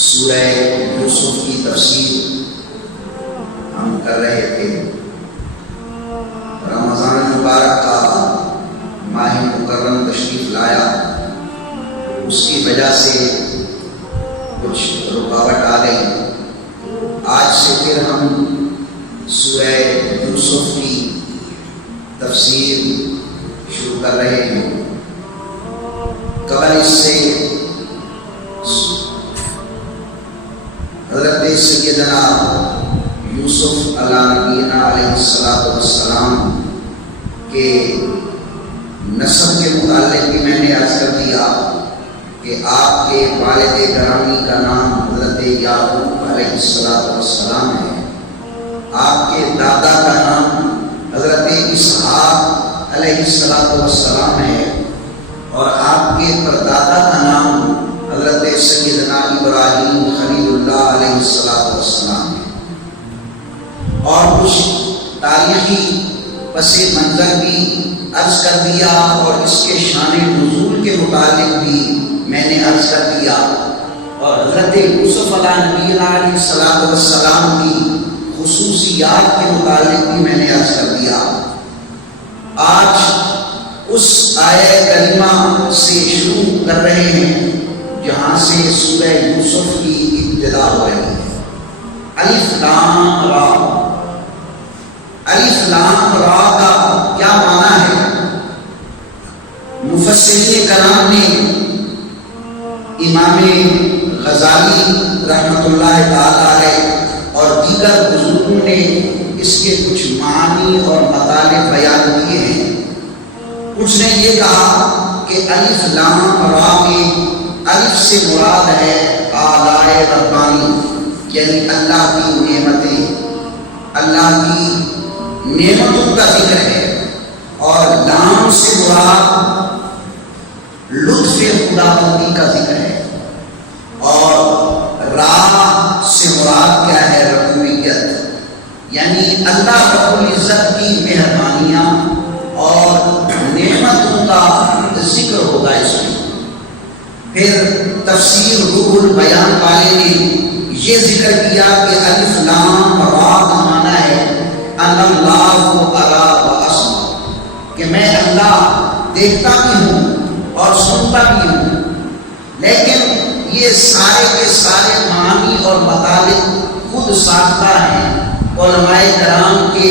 سورہ یوسف کی تفسیر ہم کر رہے تھے۔ رمضان مبارک کا ماہ مکرم تشریف لایا، اس کی وجہ سے کچھ رکاوٹ آ گئی۔ آج سے پھر ہم سورہ یوسف کی تفسیر شروع کر رہے ہیں۔ قبل اس سے حضرت سیدنا یوسف علیہ نبینا علیہ السلام کے نسب کے متعلق بھی میں نے عرض کر دیا کہ آپ کے والد گرامی کا نام حضرت یعقوب علیہ السلام ہے، آپ کے دادا کا نام حضرت اسحاق علیہ السلام ہے، اور آپ کے پردادا کا نام حضرت سیدنا ابراہیم خلیل اللہ علیہ السلام ہے۔ اور کچھ تاریخی پس منظر بھی عرض کر دیا، اور اس کے شان نزول کے متعلق بھی میں نے عرض کر دیا، اور حضرت یوسف علیہ نبینا علیہ السلام کی خصوصیات کے متعلق بھی میں نے عرض کر دیا۔ آج اس آیہ کریمہ سے شروع کر رہے ہیں جہاں سے سورہ یوسف کی ابتدا ہو رہی ہے۔ الف لام را۔ الف لام را کا کیا معنی ہے؟ مفسرین کرام نے، امام غزالی رحمۃ اللہ تعالی علیہ اور دیگر بزرگوں نے اس کے کچھ معنی اور مطالب بیان کیے ہیں۔ کچھ نے یہ کہا کہ الف لام را میں الف سے مراد ہے آلاء ربانی، یعنی اللہ کی نعمتیں، اللہ کی نعمتوں کا ذکر ہے، اور لام سے مراد لطف خداوندی کا ذکر ہے، اور را سے مراد کیا ہے؟ ربوبیت، یعنی اللہ رب العزت کی مہربانیاں اور نعمتوں کا ذکر ہوگا اس میں۔ پھر تفسیر روح البیان والے نے یہ ذکر کیا کہ الف لام را کا معنی ہے ان اللہ ارا و اسمع، کہ میں اللہ دیکھتا بھی ہوں اور سنتا بھی ہوں۔ لیکن یہ سارے کے سارے معنی اور مطالب خود ساختہ ہیں، علماء کرام کے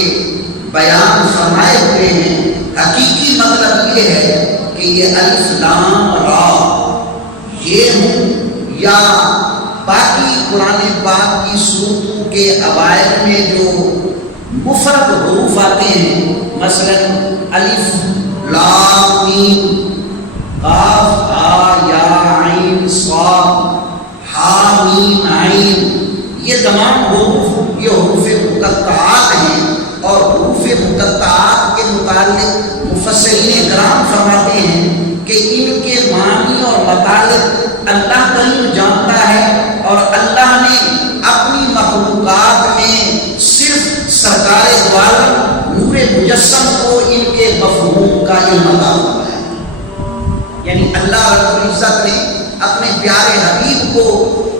بیان فرمائے ہوئے ہیں۔ حقیقی مطلب یہ ہے کہ یہ الف لام را یہ ہوں، یا باقی قرآن پاک کی سورتوں کے اوائل میں جو مفرد حروف آتے ہیں، مثلا الف لام میم قاف ہا یا عین صاد ہا میم عین، یہ تمام حروف یہ حروف مقطعات ہیں، اور حروف مقطعات کے متعلق مفسرین کرام فرماتے ہیں کہ ان کے معنی اور مطالب اللہ کریم جانتا ہے، اور اللہ نے اپنی مخلوقات میں صرف سرکار دو عالم نور مجسم کو ان کے مفہوم کا علم عطا فرمایا ہے۔ یعنی اللہ رب العزت نے اپنے پیارے حبیب کو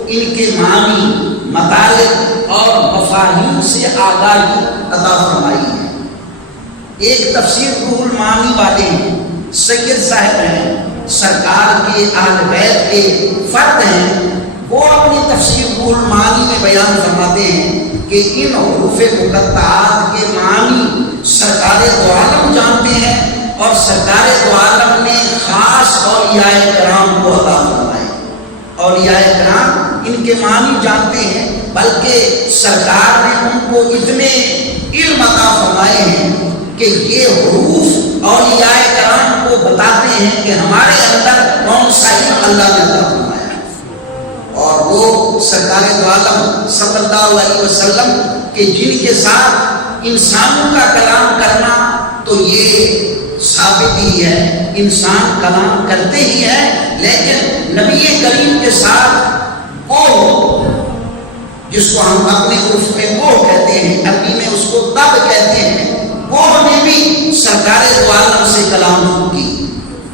ان کے معنی، مطالب اور مفاہیم سے آگاہی عطا فرمائی ہے۔ ایک تفسیر روح المعانی والے ہیں، سید صاحب ہیں، سرکار کے اہل بیت کے فرد ہیں، وہ اپنی تفسیر روح المعانی میں بیان فرماتے ہیں کہ ان حروف مقطعات کے معنی سرکار دو عالم جانتے ہیں، اور سرکار دو عالم نے خاص اولیاء کرام کو عطا فرمائے۔ اولیاء کرام ان کے معنی جانتے ہیں، بلکہ سرکار نے ان کو اتنے علم عطا فرمائے ہیں کہ یہ حروف اولیاء کرام کو بتاتے ہیں کہ ہمارے اندر کون سا علم اللہ نے عطا فرمایا ہے۔ اور وہ سرکار دو عالم صلی اللہ علیہ وسلم کہ جن کے ساتھ انسانوں کا کلام کرنا تو یہ ثابت ہی ہے، انسان کلام کرتے ہی ہیں، لیکن نبی کریم کے ساتھ وہ جس کو ہم اپنے عرف میں وہ کہتے ہیں، عربی میں اس کو تب کہتے ہیں، وہ نے بھی سرکار دو عالم سے کلام کی،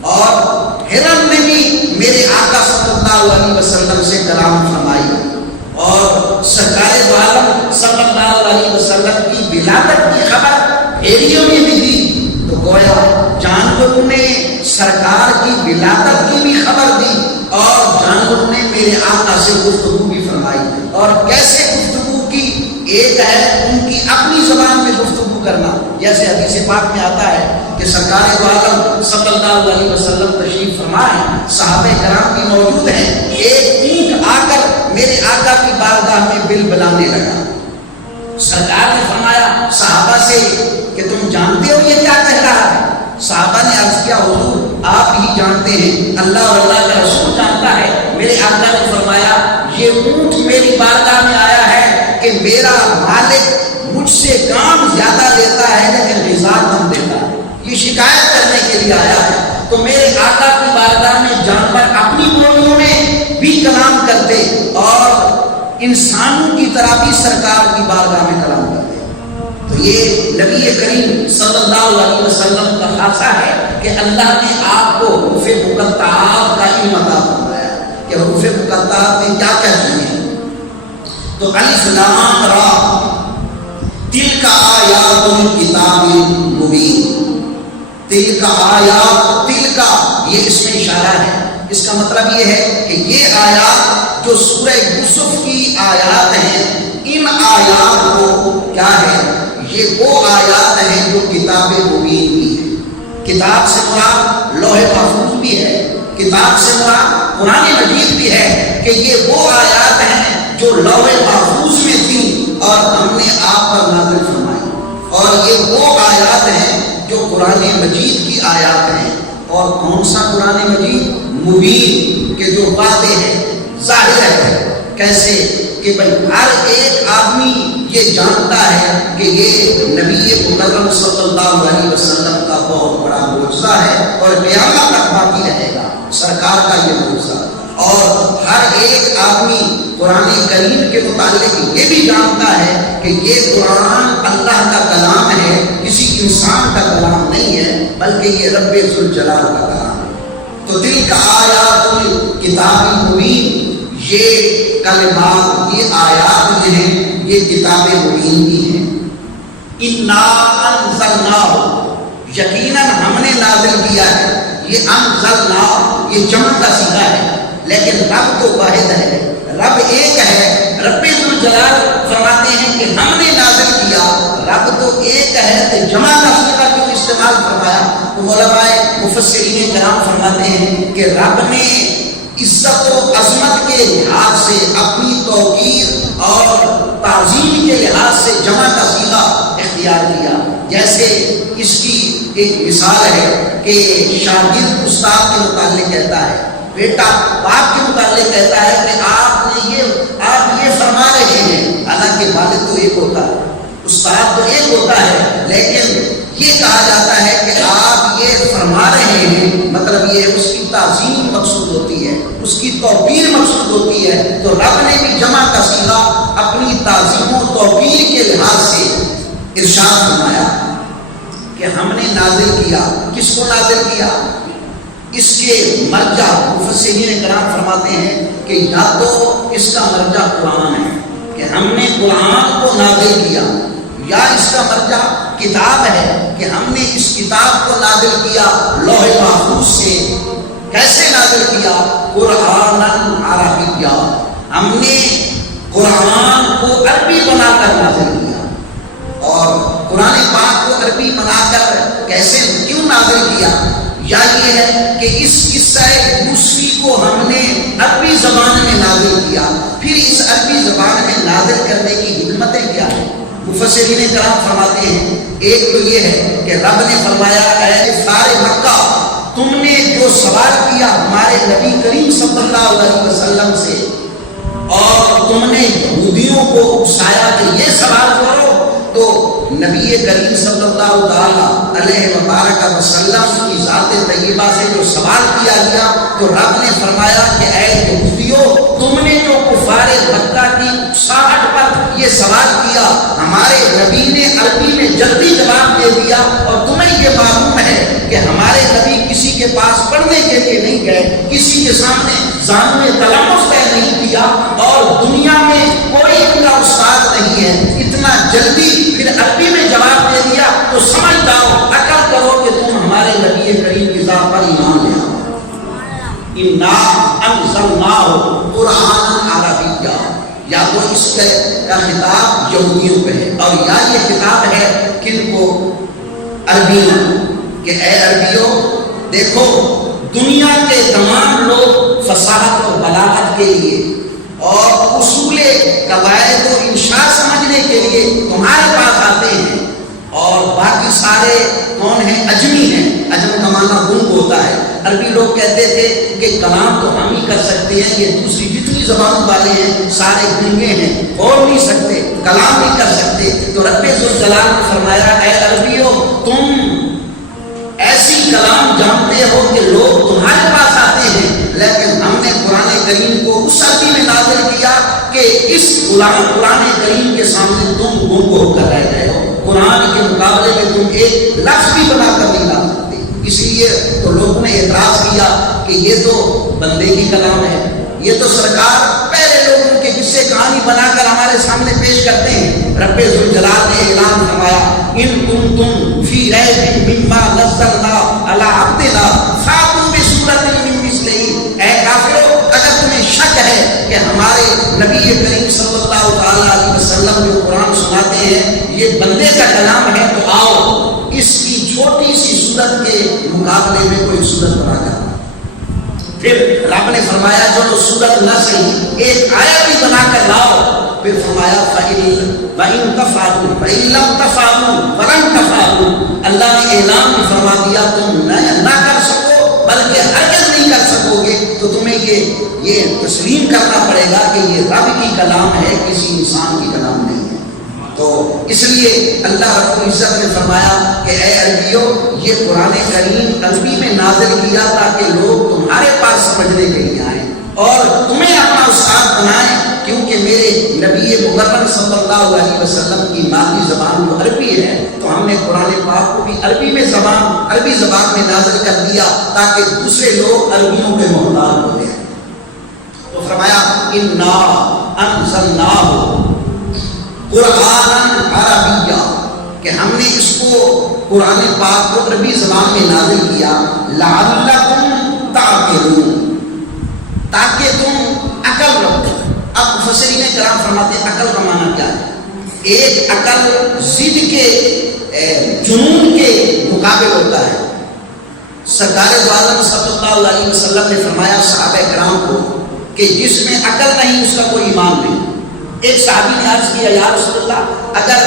اور ہرن نے بھی میرے آقا صلی اللہ علیہ وسلم سے کلام فرمائی۔ صلی اللہ علیہ وسلم کی ولادت کی خبر بھیڑیوں نے بھی دی، تو گویا جانوروں نے سرکار کی ولادت کی بھی خبر دی اور جانوروں نے میرے آقا سے گفتگو بھی فرمائی۔ اور کیسے گفتگو کی؟ ایک ہے ان کی اپنی زبان میں گفتگو کرنا، جیسے حدیث پاک میں آتا ہے کہ سرکار دو عالم صلی اللہ علیہ وسلم تشریف فرمائے، صحابہ کرام بھی موجود ہیں، ایک اونٹ آ کر میرے آقا کی بارگاہ میں بل بلانے لگا۔ سرکار نے فرمایا صحابہ سے کہ تم جانتے ہو یہ کیا کہہ رہا ہے؟ صحابہ نے عرض کیا حضور آپ ہی جانتے ہیں، اللہ اور اللہ کا رسول جانتا ہے۔ میرے آقا نے فرمایا یہ اونٹ میری بارگاہ میں آیا ہے کہ میرا مالک مجھ سے کام زیادہ لیتا ہے لیکن غذا کم دیتا ہے، یہ شکایت کرنے کے لیے آیا ہے۔ تو میرے آقا کی بارگاہ میں جانور اپنی بولیوں میں بھی کلام کرتے اور انسانوں کی طرح بھی سرکار کی بارگاہ میں کلام کرتے۔ تو یہ نبی کریم صلی اللہ علیہ وسلم کا خاصہ ہے کہ اللہ نے آپ کو حروف مقطعات کا علم عطا فرمایا کہ حروف مقطعات میں کیا کیا چیزیں۔ تو الف لام را تلک آیات الکتاب المبین، تلک آیات، تلک یہ اس میں اشارہ ہے، اس کا مطلب یہ ہے کہ یہ آیات جو سورہ یوسف کی آیات ہیں، ان آیات کو کیا ہے، یہ وہ آیات ہیں جو کتاب مبین بھی ہے۔ کتاب سے مراد لوح محفوظ بھی ہے، کتاب سے مراد قرآن مجید بھی ہے کہ یہ وہ آیات ہیں جو لوح محفوظ میں تھیں اور ہم نے آپ پر نازل فرمائی، اور یہ وہ آیات ہیں جو قرآن مجید کی آیات ہیں۔ اور کون سا قرآن مجید؟ مبین، کہ جو واضح ہے، ظاہر ہے۔ کیسے کہ بھائی ہر ایک آدمی یہ جانتا ہے کہ یہ نبی مکرم صلی اللہ علیہ وسلم کا بہت بڑا معجزہ ہے اور قیامت تک باقی رہے گا سرکار کا یہ معجزہ۔ اور ہر ایک آدمی قرآن کریم کے متعلق یہ بھی جانتا ہے کہ یہ قرآن اللہ کا کلام ہے، کسی انسان کا کلام نہیں ہے بلکہ یہ رب ذوالجلال کا کلام ہے۔ تو دل کا آیات کتاب مبین، یہ کلمات، یہ آیات جو ہیں یہ کتاب مبین بھی ہیں۔ انا انزلناہ، یقیناً ہم نے نازل کیا ہے۔ یہ انزلناہ یہ جمع کا صیغہ ہے لیکن رب تو واحد ہے، رب ایک ہے۔ رب ذوالجلال فرماتے ہیں کہ ہم نے نازل کیا، رب تو ایک ہے تو جمع کا صیغہ کیوں استعمال فرمایا؟ تو علماء مفسرین کرام فرماتے ہیں کہ رب نے عزت و عظمت کے لحاظ سے، اپنی توقیر اور تعظیم کے لحاظ سے جمع کا صیغہ اختیار کیا۔ جیسے اس کی ایک مثال ہے کہ شاگرد استاد کے متعلق کہتا ہے، بیٹا باپ کے متعلق کہتا ہے کہ آپ یہ فرما رہے ہیں، حالانکہ والد تو ایک ہوتا ہے، استاد تو ایک ہوتا ہے، لیکن یہ کہا جاتا ہے کہ آپ یہ فرما رہے ہیں، مطلب یہ اس کی تعظیم مقصود ہوتی ہے، اس کی توقیر مقصود ہوتی ہے۔ تو رب نے بھی جمع کا صیغہ اپنی تعظیم و توقیر کے لحاظ سے ارشاد فرمایا کہ ہم نے نازل کیا۔ کس کو نازل کیا؟ اس کے مرجع مفسرین کرام فرماتے ہیں کہ یا تو اس کا مرجع قرآن ہے کہ ہم نے قرآن کو نازل کیا، یا اس کا مرجع کتاب ہے کہ ہم نے اس کتاب کو نازل کیا لوح محفوظ سے۔ کیسے نازل کیا؟ قرآن عربیہ، ہم نے قرآن کو عربی بنا کر نازل کیا۔ اور قرآن پاک کو عربی بنا کر کیسے، کیوں نازل کیا؟ یا یہ ہے کہ اس قصہ یوسفی کو ہم نے عربی زبان میں نازل کیا، پھر اس عربی زبان میں نازل کرنے کی حکمتیں کیا ہیں؟ مفسرین کرام فرماتے ہیں ایک تو یہ ہے کہ رب نے فرمایا اے سارے مکہ، تم نے جو سوال کیا ہمارے نبی کریم صلی اللہ علیہ وسلم سے اور تم نے یہودیوں کو اکسایا کہ یہ سوال کرو، تو نبی کریم صلی اللہ علیہ وسلم کی ذات طیبہ سے جو سوال کیا گیا تو رب نے فرمایا کہ اے یہودیوں، تم نے جو کفار مکہ کی اکساہٹ پر یہ سوال کیا، ہمارے نبی نے عربی میں جلدی جواب دے دیا، اور تمہیں یہ معلوم ہے کہ ہمارے نبی کسی کے پاس پڑھنے کے لیے نہیں گئے، کسی کے سامنے زانو تلمس طے نہیں کیا، اور دنیا میں کوئی ان کا استاد نہیں ہے ہیں اتنا جلدی پھر عربی میں جواب دے دیا تو سمجھ جاؤ، عقل کرو کہ تم ہمارے نبی کریم کی ذات پر ایمان لے آؤ۔ اِنَّا أَنزَلْنَاهُ قُرْآنًا عَرَبِيًّا، یا تو اس کا خطاب یہودیوں پہ ہے اور یا یہ خطاب ہے کن کو؟ عربیوں، کہ اے عربیوں دیکھو دنیا کے تمام لوگ فصاحت اور بلاغت کے لیے اور اصول قواعد و انشاء سمجھنے کے لیے تمہارے پاس آتے ہیں، اور باقی سارے کون ہیں؟ اجمی ہیں۔ اجم کا معنی گنگ ہوتا ہے۔ عربی لوگ کہتے تھے کہ کلام تو ہم ہی کر سکتے ہیں، یہ دوسری جتنی زبان والے ہیں سارے گنگے ہیں، بول نہیں سکتے، کلام نہیں کر سکتے۔ تو رب ذوالجلال نے فرمایا اے عربیوں تم ایسی کلام جانتے ہو کہ لوگ تمہارے پاس آتے ہیں، لیکن ہم نے قرآن کریم کو اس عربی میں نازل کیا کہ اس قرآن کریم کے سامنے تم گنگ ہو کر رہ گئے ہو، قرآن کے مقابلے میں تم ایک لفظ بھی بنا کر نہیں لا سکتے۔ اس لیے تو لوگوں نے اعتراض کیا کہ یہ تو بندے کی کلام ہے، یہ تو سرکار پہلے لوگوں کے قصے کہانی بنا کر ہمارے سامنے پیش کرتے ہیں۔ رب ذوالجلال نے اعلان فرمایا ان کنتم فی ریب مما نزلنا علی عبدنا فاتوا بسورۃ من مثلہ، اے کافرو اگر تمہیں شک ہے کہ ہمارے نبی کریم صلی اللہ تعالی علیہ وسلم جو قرآن سناتے ہیں یہ بندے کا کلام ہے تو آؤ اس کی چھوٹی سی صورت کے مقابلے میں کوئی صورت بنا کر۔ پھر رب نے فرمایا جو صورت نہ صحیح ایک آیت بھی بنا کر لاؤ۔ پھر فرمایا وَإِن تَفْعَلُوا فَإِن لَّمْ تَفْعَلُوا وَلَن تَفْعَلُوا، اللہ نے اعلان بھی فرما دیا تم نہ کر سکو بلکہ ہرگز نہیں کر سکو گے، تو تمہیں یہ تسلیم کرنا پڑے گا کہ یہ رب کی کلام ہے، کسی انسان کی کلام نہیں ہے۔ تو اس لیے اللہ رب العزت نے فرمایا کہ اے عربیوں یہ قرآن کریم عربی میں نازل کیا تاکہ لوگ تمہارے پاس سمجھنے کے لیے آئیں اور تمہیں اپنا استاد بنائیں، کیونکہ میرے نبی مکرم صلی اللہ علیہ وسلم کی مادری زبان جو عربی ہے تو ہم نے قرآن پاک کو بھی عربی زبان میں نازل کر دیا تاکہ دوسرے لوگ عربیوں پہ محتاج ہو جائیں۔ تو فرمایا انا انزلناہ قرآن عربیہ، کہ ہم نے اس کو قرآن پاک کو عربی زبان میں نازل کیا لعلکم تعقلون، تاکہ تم عقل رکھو۔ اب مفسرین کرام فرماتے ہیں عقل کا معنی کیا ہے؟ ایک عقل ضد کے جنون کے مقابل ہوتا ہے۔ سرکار دو عالم صلی اللہ علیہ وسلم نے فرمایا صحابہ کرام کو کہ جس میں عقل نہیں اس کا کوئی ایمان نہیں۔ ایک صحابی نے عرض کیا یا رسول اللہ اگر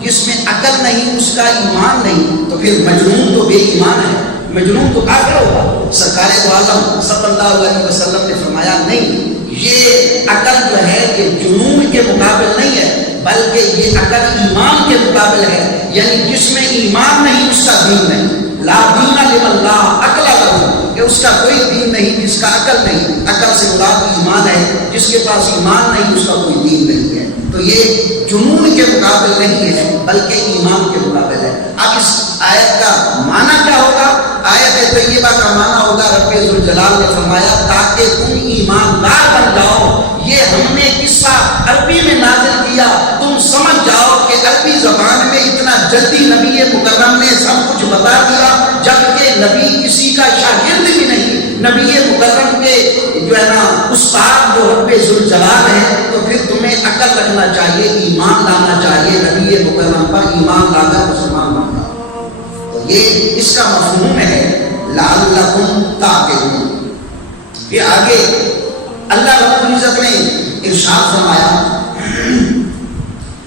جس میں عقل نہیں اس کا ایمان نہیں تو پھر مجنون تو بے ایمان ہے، مجنون تو کافر ہوگا۔ سرکار دو عالم صلی اللہ علیہ وسلم نے فرمایا نہیں، یہ عقل جو ہے یہ جنون کے مقابل نہیں ہے بلکہ یہ عقل ایمان کے مقابل ہے، یعنی جس میں ایمان نہیں اس کا دین نہیں۔ لا دین لمن لا عقل لہ، کہ اس کا کوئی دین نہیں جس کا عقل نہیں۔ عقل سے مراد ایمان ہے، جس کے پاس ایمان نہیں اس کا کوئی دین نہیں ہے۔ تو یہ جنون کے مقابل نہیں ہے بلکہ ایمان کے مقابل ہے۔ اب اس آیت کا معنی کیا ہوگا؟ آیت طیبہ کا معنی ہوگا رب ذوالجلال نے فرمایا تاکہ تم ایماندار بن جاؤ، یہ ہم نے قصہ عربی میں نازل کیا، تم سمجھ جاؤ کہ عربی زبان میں اتنا جلدی نبی مکرم نے سب کچھ بتا دیا، جبکہ نبی کسی کا شاگرد بھی نہیں، نبی مکرم کے جو ہے نا استاد جو رب ذوالجلال ہے، تو پھر تمہیں عقل رکھنا چاہیے، ایمان لانا چاہیے، نبی مکرم پر ایمان لا کر مسلمان بن جاؤ۔ تو یہ اس کا مفہوم ہے لعلکم تعقلون۔ پھر آگے اللہ رب العزت نے ارشاد فرمایا،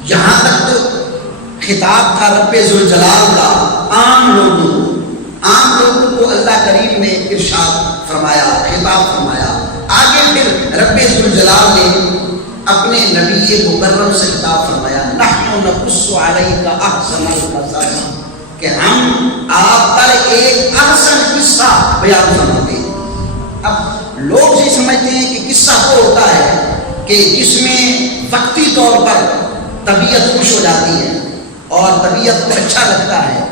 یہاں تک تو خطاب تھا رب ذوالجلال کا عام لوگوں کو اللہ کریم نے ارشاد فرمایا، خطاب فرمایا۔ آگے پھر رب ذوالجلال نے اپنے نبی مکرم سے خطاب فرمایا نحن نقص علیک احسن القصص، کہ ہم آپ پر ایک احسن قصہ بیان فرماتے ہیں۔ اب لوگ یہ سمجھتے ہیں کہ قصہ وہ ہوتا ہے کہ جس میں وقتی طور پر طبیعت خوش ہو جاتی ہے اور طبیعت کو اچھا لگتا ہے،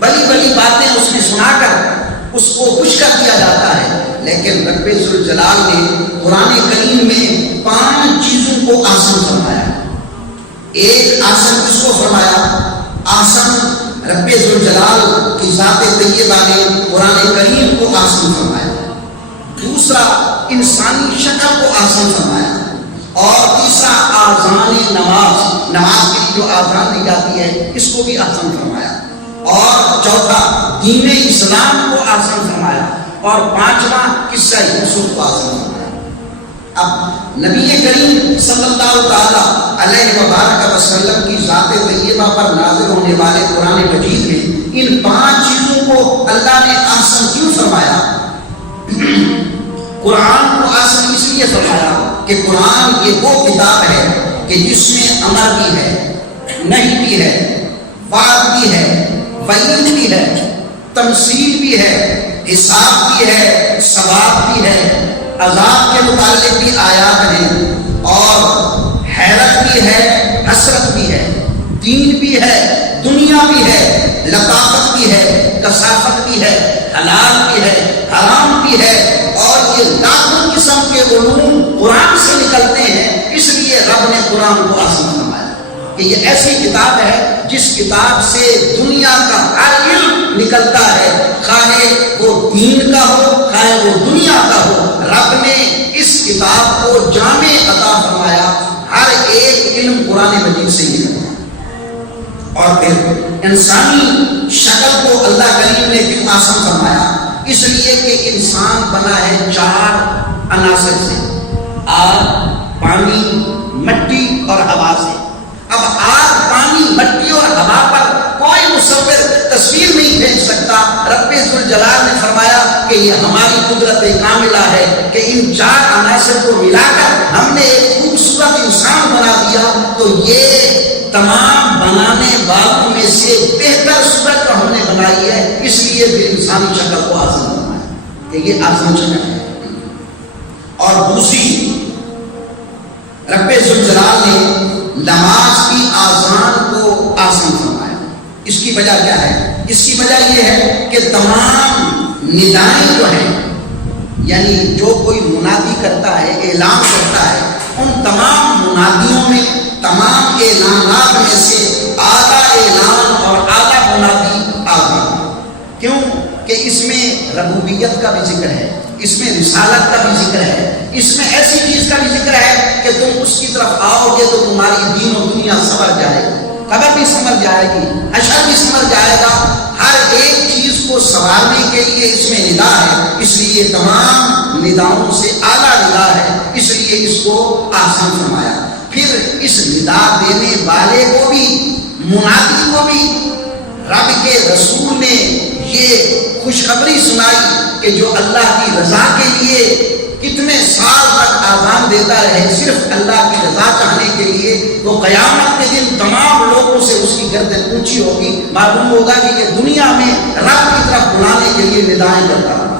بڑی بڑی باتیں اس میں سنا کر اس کو خوش کر دیا جاتا ہے، لیکن رب ذوالجلال نے قرآن کریم میں 5 چیزوں کو آسان فرمایا۔ ایک آسن کس کو فرمایا؟ آسن رب ذوالجلال کی ذات طیبہ نے قرآن کریم کو آسن فرمایا، دوسرا انسانی شکل کو آسن فرمایا، اور تیسرا آذان نماز، نماز کے لیے جو آذان دی جاتی ہے اس کو بھی آسن فرمایا، اور چوتھا دین اسلام کو آسن فرمایا، اور پانچواں قصہ یوسف کو آسن فرمایا۔ اب نبی کریم صلی اللہ تعالی علیہ وبارک وسلم کی ذات طیبہ پر نازل ہونے والے قرآن مجید میں ان 5 چیزوں کو اللہ نے آسن کیوں فرمایا؟ قرآن کو آسن اس لیے فرمایا کہ قرآن یہ وہ کتاب ہے کہ جس میں امر بھی ہے، نہی بھی ہے، وعد بھی ہے، وعید بھی ہے، تمثیل بھی ہے، حساب بھی ہے، ثواب بھی ہے، عذاب کے متعلق بھی آیات ہیں، اور حیرت بھی ہے، حسرت بھی ہے، دین بھی ہے، دنیا بھی ہے، لطافت بھی ہے، کثافت بھی ہے، حلال بھی ہے، حرام بھی ہے، اور یہ لاکھوں قسم کے علوم قرآن سے نکلتے ہیں۔ اس لیے رب نے قرآن کو آسان فرمایا کہ یہ ایسی کتاب ہے جس کتاب سے دنیا کا ہر علم نکلتا ہے، خواہ وہ دین کا ہو خواہ وہ دنیا کا ہو۔ رب نے اس کتاب کو جامع عطا فرمایا، ہر ایک علم قرآن مجید سے نکلتا ہے۔ اور پھر انسانی شکل کو اللہ کریم نے کیوں آسان فرمایا؟ اس لیے کہ انسان بنا ہے 4 عناصر سے، آگ، پانی، مٹی اور ہوا سے۔ اب آگ، پانی، مٹی اور ہوا پر کوئی مصور تصویر نہیں بھیج سکتا۔ رب ذوالجلال نے فرمایا کہ یہ ہماری قدرت کاملہ ہے کہ ان 4 عناصر کو ملا کر ہم نے ایک خوبصورت انسان بنا دیا، تو یہ تمام بنانے والوں میں سے بہتر صورت ہم نے بنائی ہے، اس لیے بھی انسانی شکل کو آسان بنایا کہ یہ آسان شکل ہے۔ اور دوسری، رب ذوالجلال نے نماز کی آذان کو آسان فرمایا۔ اس کی وجہ کیا ہے؟ اس کی وجہ یہ ہے کہ تمام ندائیں جو ہیں، یعنی جو کوئی منادی کرتا ہے، اعلان کرتا ہے، ان تمام منادیوں میں، تمام اعلانات میں سے اعلیٰ اعلان اور اعلیٰ منادی آذان۔ کیوں؟ کہ اس میں ربوبیت کا بھی ذکر ہے، اس میں رسالت کا بھی ذکر ہے، اس میں ایسی چیز کا بھی ذکر ہے کہ تم اس کی طرف آؤ گے تو تمہاری دین و دنیا سنور جائے گی، قبر بھی سنور جائے گی، حشر بھی سنور جائے گا۔ ہر ایک چیز کو سنوارنے کے لیے اس میں ندا ہے، اس لیے تمام نداؤں سے اعلیٰ ندا ہے، اس لیے اس کو آسان فرمایا۔ پھر اس ندا دینے والے کو بھی، منادی کو بھی رب کے رسول نے یہ خوشخبری سنائی کہ جو اللہ کی رضا کے لیے کتنے سال تک آذان دیتا رہے، صرف اللہ کی رضا چاہنے کے لیے، وہ قیامت کے دن تمام لوگوں سے اس کی گردن اونچی ہوگی، معلوم ہوگا کہ یہ دنیا میں رب کی طرف بلانے کے لیے ندائیں کرتا رہا۔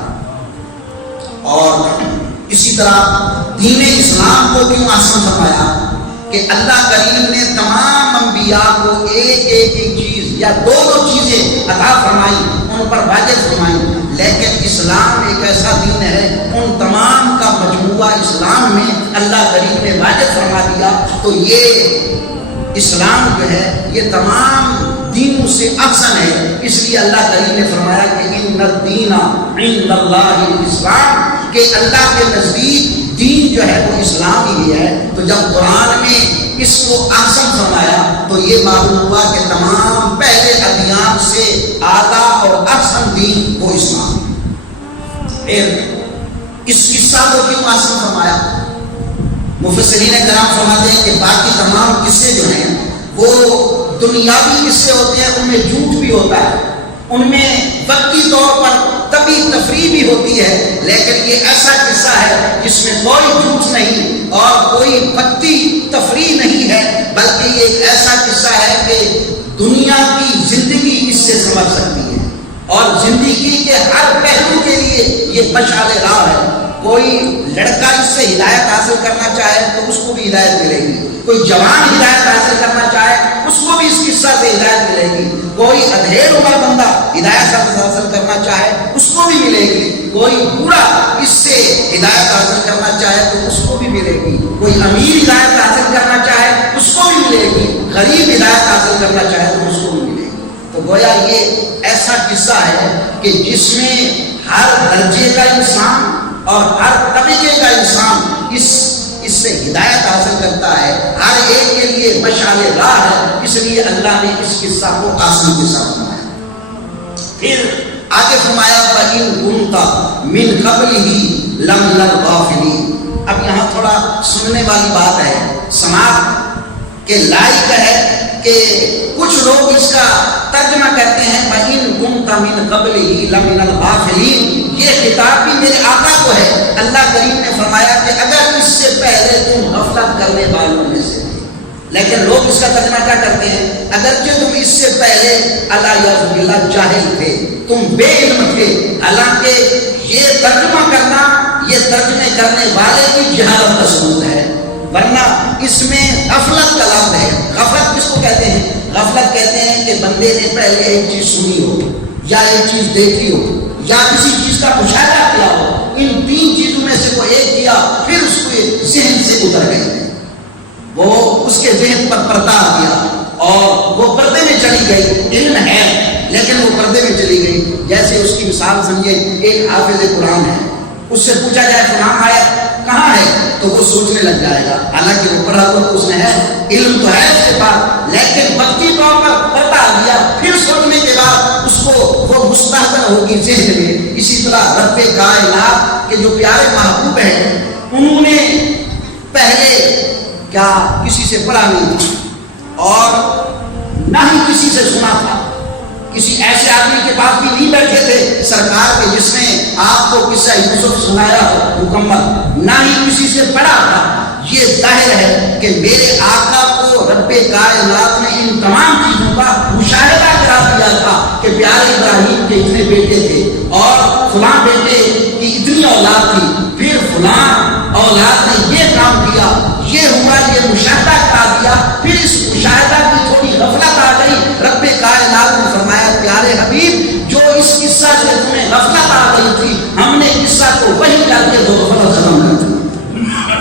اور اسی طرح دین اسلام کو کیوں آسان فرمایا؟ کہ اللہ کریم نے تمام انبیاء کو ایک چیز یا 2 چیزیں عطا فرمائی، ان پر واجب فرمائی، لیکن اسلام ایک ایسا دین ہے، ان تمام کا مجموعہ اسلام میں اللہ کریم نے واجب فرما دیا۔ تو یہ اسلام جو ہے یہ تمام دینوں سے افضل ہے، اس لیے اللہ کریم نے فرمایا کہ ان الدین عند اللہ الاسلام، کہ اللہ کے نزدیک دین جو ہے وہ اسلام ہی ہے۔ تو جب قرآن میں اس کو احسن فرمایا تو یہ معلوم ہوا کہ تمام پہلے ادیان سے اعلیٰ اور احسن دین وہ اسلام ہے۔ پھر اس قصہ کو کیوں احسن فرمایا؟ مفسرین کرام فرماتے ہیں کہ باقی تمام قصے جو ہیں وہ دنیاوی قصے ہوتے ہیں، ان میں جھوٹ بھی ہوتا ہے، ان میں وقتی طور پر تبھی تفریح بھی ہوتی ہے، لیکن یہ ایسا قصہ ہے جس میں کوئی جھوٹ نہیں اور کوئی پتی تفریح نہیں ہے، بلکہ یہ ایک ایسا قصہ ہے کہ دنیا کی زندگی اس سے سمجھ سکتی ہے، اور زندگی کے ہر پہلو کے لیے یہ مشعل راہ ہے۔ کوئی لڑکا اس سے ہدایت حاصل کرنا چاہے تو اس کو بھی ہدایت ملے گی، کوئی جوان ہدایت حاصل کرنا چاہے اس کو بھی اس قصہ سے ہدایت ملے گی، کوئی ادھیڑ عمر بندہ ہدایت حاصل کرنا چاہے اس کو بھی ملے گی، کوئی بوڑھا اس سے ہدایت حاصل کرنا چاہے تو اس کو بھی ملے گی، کوئی امیر ہدایت حاصل کرنا چاہے اس کو بھی ملے گی، غریب ہدایت حاصل کرنا چاہے تو اس کو بھی ملے گی۔ تو گویا یہ ایسا قصہ ہے کہ جس میں ہر درجے کا انسان اور ہر طبقے کا انسان اس سے ہدایت حاصل کرتا ہے، ہر ایک کے لیے مشعل راہ ہے، اس لیے اللہ نے اس قصہ کو آسان کے ساتھ بنایا۔ پھر آگے فرمایا فَإِن كُنتَ مِن قَبْلِهِ لَمِنَ الْغَافِلِينَ۔ اب یہاں تھوڑا سننے والی بات ہے، سماعت کے لائق ہے کہ کچھ لوگ اس کا ترجمہ کرتے ہیں فَإِن كُنتَ مِن قَبْلِهِ لَمِنَ الْغَافِلِينَ، یہ خطاب بھی میرے آقا کو ہے۔ اللہ کریم نے فرمایا کہ اگر اس سے پہلے تم غفلت کرنے والوں میں سے تھے، لیکن لوگ اس کا ترجمہ کیا کرتے ہیں، اگرچہ تم اس سے پہلے اللہ جاہل تھے، تم بے علم تھے، حالانکہ یہ ترجمہ کرنا یہ ترجمے کرنے والے کی جہالت کا ثبوت ہے، ورنہ اس میں غفلت کا لفظ ہے۔ غفلت کس کو کہتے ہیں؟ غفلت کہتے ہیں کہ بندے نے پہلے ایک چیز سنی ہو یا ایک چیز دیکھی ہو یا کسی چیز کا مشاہدہ کیا ہو، ان تین چیزوں میں سے کوئی ایک کیا، پھر اس کو ذہن سے اتر گئی، وہ اس کے ذہن پر پردہ کیا اور وہ پردے میں چلی گئی، علم ہے لیکن وہ پردے میں چلی گئی۔ جیسے اس کی مثال سمجھے، ایک حافظ قرآن ہے، اس سے پوچھا جائے فلاں آیت کہاں ہے تو وہ سوچنے لگ جائے گا، حالانکہ وہ پڑھا تو اس نے ہے، علم تو ہے اس کے پاس، لیکن وقتی طور پر پتا دیا، پھر سوچنے کے بعد اس کو وہ مستحضر ہوگی ذہن میں۔ اسی طرح رب کائنات کے جو پیارے محبوب ہیں، انہوں نے پہلے کیا کسی سے پڑھا نہیں تھا اور نہ ہی کسی سے سنا تھا، کسی ایسے آدمی کے پاس بھی نہیں بیٹھے تھے سرکار کے جس نے آپ کو قصہ یوسف سنایا ہو مکمل، نہ ہی کسی سے پڑھا تھا۔ یہ ظاہر ہے کہ میرے آقا کو رب کائنات نے ان تمام چیزوں کا مشاہدہ کرا دیا تھا کہ پیارے ابراہیم کے اتنے بیٹے تھے اور فلاں بیٹے کی اتنی اولاد تھی، پھر فلاں اولاد نے یہ کام کیا، یہ ہوا، یہ مشاہدہ کرا دیا، پھر اس مشاہدہ کی تھوڑی غفلت آ گئی۔ رب کائنات نے فرمایا پیارے حبیب، جو اس قصہ سے تمہیں غفلت آ گئی تھی، ہم نے قصہ کو وہی کر کے دو غفلت ختم کر دی۔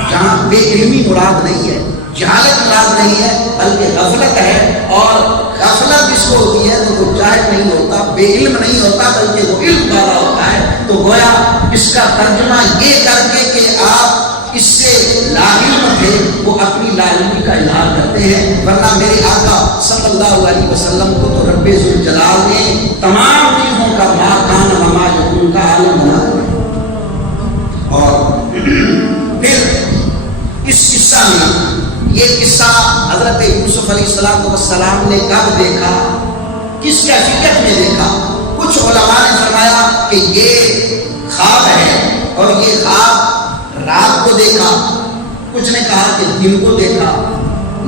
جہاں بے علمی مراد نہیں ہے، جہالت مراد نہیں ہے، بلکہ غفلت ہے، اور غفلت جس کو ہوتی ہے تو وہ جاہل نہیں ہوتا، بے علم نہیں ہوتا، بلکہ وہ علم والا ہوتا ہے۔ تو گویا اس کا ترجمہ یہ کر کے کہ آپ اس سے لاعلم تھے، وہ اپنی لاعلمی کا اظہار کرتے ہیں، ورنہ میرے آقا صلی اللہ علیہ وسلم کو تو رب ذوالجلال نے تمام چیزوں کا ما کان و ما یکون کا عالم بنا دیا۔ اور پھر اس قصہ میں، یہ قصہ حضرت یوسف علیہ السلام نے کب دیکھا، کس کیفیت میں دیکھا؟ کچھ علماء نے فرمایا کہ یہ خواب ہے اور یہ خواب رات کو دیکھا، کچھ نے کہا کہ دن کو دیکھا۔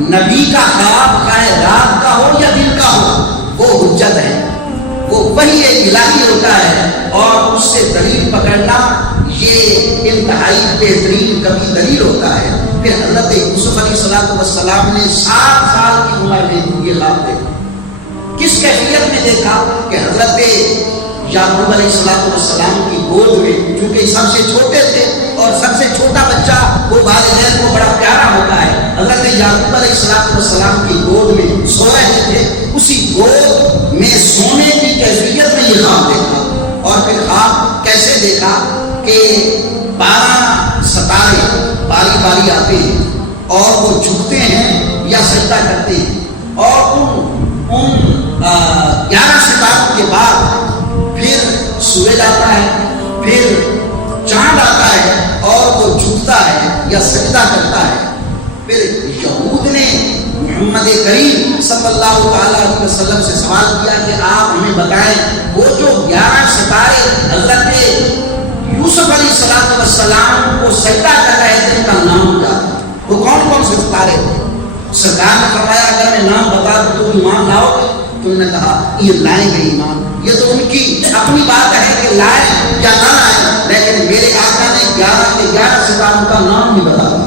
نبی کا خواب چاہے رات کا ہو یا دن کا ہو، وہ حجت ہے، وہ وحی الہی ہوتا ہے، اور اس سے دلیل پکڑنا یہ انتہائی بہترین کبھی دلیل ہوتا ہے۔ پھر حضرت یوسف علیہ السلام نے 7 سال کی عمر میں یہ خواب دیکھا۔ کس کیفیت میں دیکھا کہ حضرت یعقوب علیہ السلام کی گود میں، چونکہ سب سے چھوٹے تھے اور سب سے چھوٹا بچہ وہ والدین کو بڑا پیارا ہوتا ہے، حضرت یعقوب علیہ السلام کی گود میں سو رہے تھے، اسی گود میں سونے کی کیفیت میں یہ خواب دیکھا۔ اور پھر خواب کیسے دیکھا کہ 12 ستارے باری باری آتے ہیں اور وہ جھکتے ہیں یا سجدہ کرتے ہیں، اور ان 11 ستاروں کے بعد پھر سورج آتا ہے، پھر چاند آتا ہے اور وہ جھکتا ہے یا سجدہ کرتا ہے۔ پھر یہود نے محمد کریم صلی اللہ علیہ وسلم سے سوال کیا کہ آپ ہمیں بتائیں وہ جو 11 ستارے حضرت یوسف علیہ السلام کو سجدہ کر رہے تھے، ان کا نام کیا تھا، وہ کون کون سے ستارے تھے؟ سرکار نے فرمایا اگر میں نام بتا دوں تو ایمان لاؤ گے؟ تم نے کہا یہ لائیں گے ایمان۔ یہ تو ان کی اپنی بات ہے کہ لائیں یا نہ لائیں، لیکن میرے آقا نے 11 کے 11 ستاروں کا نام نہیں بتایا۔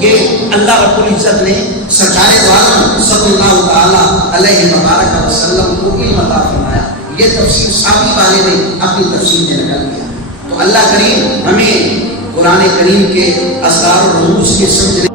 یہ اللہ رب العزت نے سرکار دو عالم صلی اللہ تعالی علیہ وسلم کو علم عطا فرمایا۔ یہ تفسیر صحابی والے نے اپنی تفسیر میں نقل کیا۔ تو اللہ کریم ہمیں قرآن کریم کے اسرار و رموز کے سمجھنے